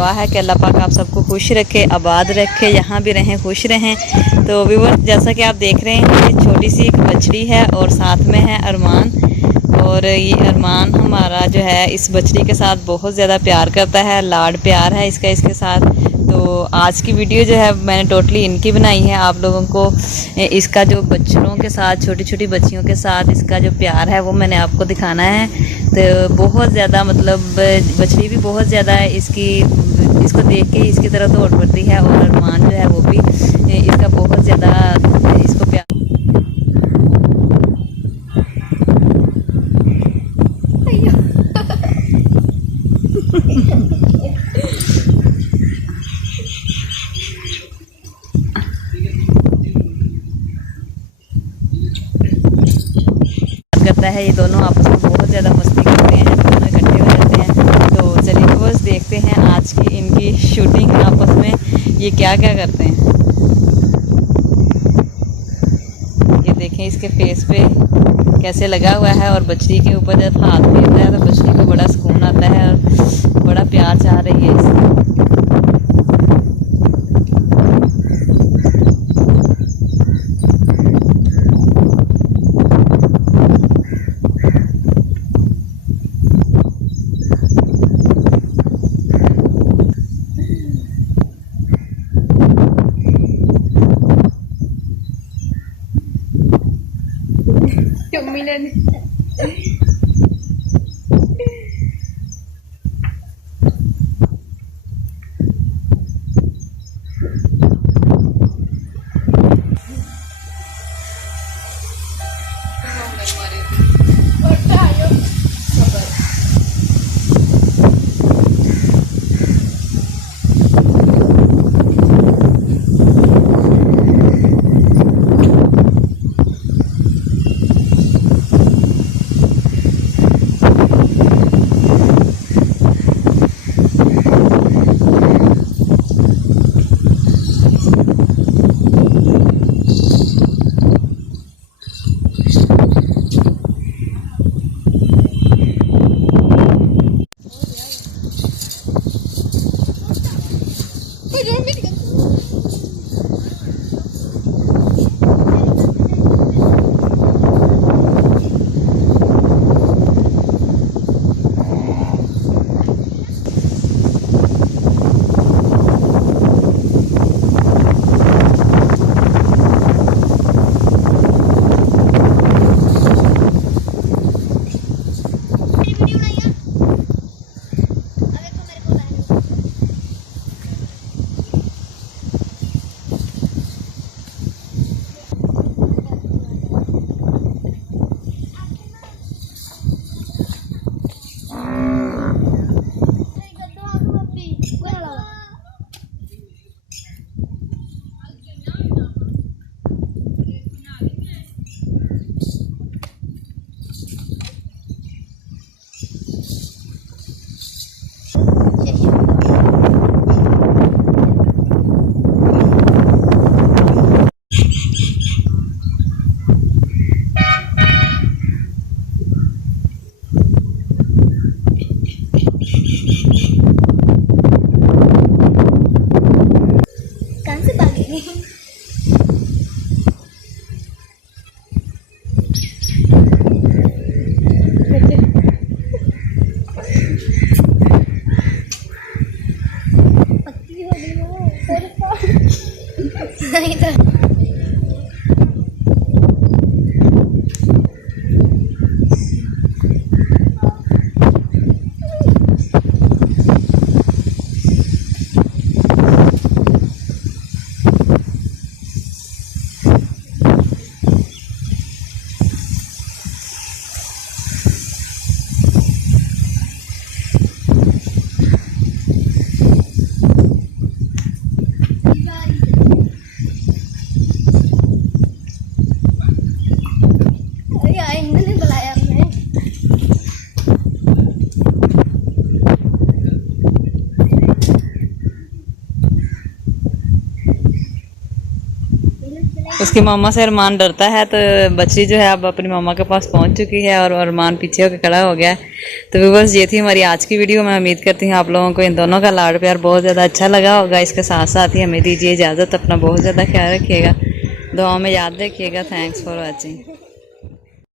दुआ है कि अल्लाह पाक आप सबको खुश रखे, आबाद रखे, यहाँ भी रहें, खुश रहें। तो व्यूअर्स, जैसा कि आप देख रहे हैं, छोटी सी एक बछड़ी है और साथ में है अरमान। और ये अरमान हमारा जो है इस बछड़ी के साथ बहुत ज़्यादा प्यार करता है, लाड प्यार है इसका इसके साथ। तो आज की वीडियो जो है मैंने टोटली इनकी बनाई है। आप लोगों को इसका जो बच्चों के साथ, छोटी छोटी बच्चियों के साथ इसका जो प्यार है वो मैंने आपको दिखाना है। तो बहुत ज़्यादा मतलब बछड़ी भी बहुत ज़्यादा इसको देख के इसकी तरफ दौड़ पड़ती है। और अरमान जो है वो भी इसका बहुत ज़्यादा इसको प्यार करता है। ये दोनों आपस में बहुत ज़्यादा मस्ती करते हैं, दोनों इकट्ठे हो जाते हैं। तो चलिए बस देखते हैं आज की इनकी शूटिंग आपस में ये क्या क्या करते हैं। ये देखें इसके फेस पे कैसे लगा हुआ है। और बछड़ी के ऊपर जब हाथ फेरता है तो बछड़ी को बड़ा सुकून आता है और बड़ा प्यार चाह रही है इससे। उसकी मामा से अरमान डरता है, तो बच्ची जो है अब अपनी मामा के पास पहुंच चुकी है और अरमान पीछे होकर खड़ा हो गया है। तो व्यूअर्स ये थी हमारी आज की वीडियो। मैं उम्मीद करती हूँ आप लोगों को इन दोनों का लाड़ प्यार बहुत ज़्यादा अच्छा लगा होगा। इसके साथ साथ ही हमें दीजिए इजाज़त, अपना बहुत ज़्यादा ख्याल रखिएगा, दुआ में याद रखिएगा। Thanks for watching.